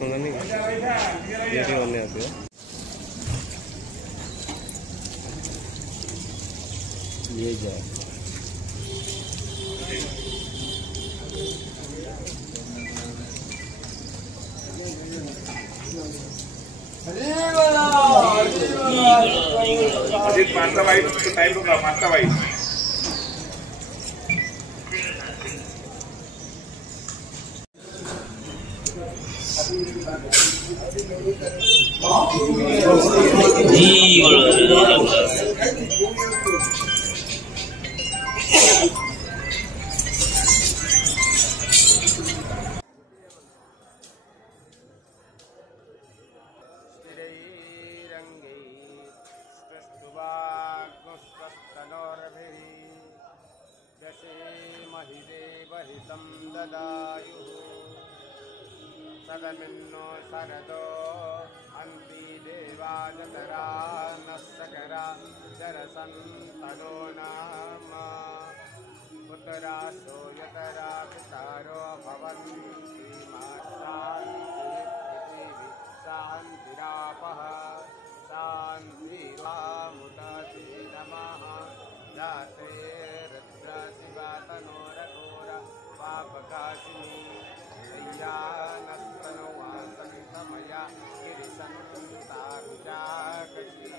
सुना नहीं, ये भी होने आती है। ये जाए अजित मास्टर भाई टाइम होगा मास्टर भाई सदमिन्नो शरदो अन्ति देवाजतरा नस्सकरा जरसन्तनो नाम पुतरासो यतरा पितारो भवन्ति शान्तिरापः शान्तिरामुदति नमः जाते रुद्रशिवातनोरघोर पापकाशिनी नस्तनवासमितमया गिरिसन्तारुजाकशी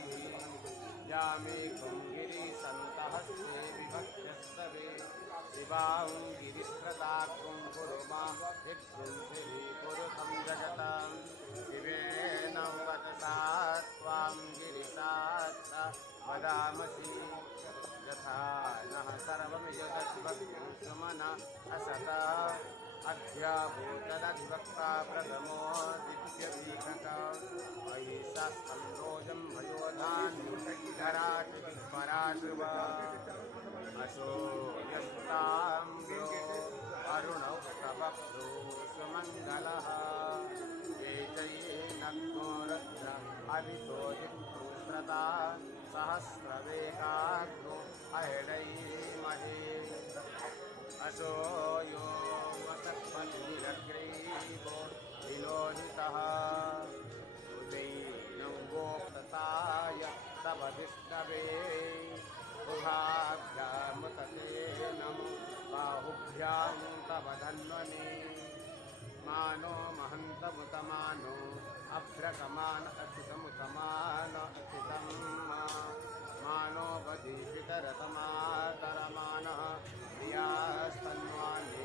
यामे गिरिसन्तहस्ते विभक्त्यस्तवे शिवां गिरिस्त्रदात्वं कुरुमा यद्गुंसिरी पुरुषं जगतां शिवेन वचसा त्वां गिरिसात्स वदामसि यथा नः सर्वमिदद्भक्तिं सुमना असता अध्याभूतदधिवक्ता प्रथमो दिव्यवीक्षक अयिषा स्कन्दोजं भयोधान्युधराट् पराशुव असो यस्ताम्यो अरुणौ तवप्रो सुमङ्गलः ये चैनग्नो रद्र अवितो दिक्तुस्रता सहस्रवेगाग्नो अहेडैमहे असो यो मसक्मतिरग्रीवो विलोहितः उदैनं गोप्तताय तव विष्णवे उभाभ्यामुतते नमो बाहुभ्यां तव धन्वने मानो महन्तमुतमानो अभ्रकमान अच्युतमुतमान अच्युतं मानो बधीपितरतमातरमानः प्रियास्तन्वानि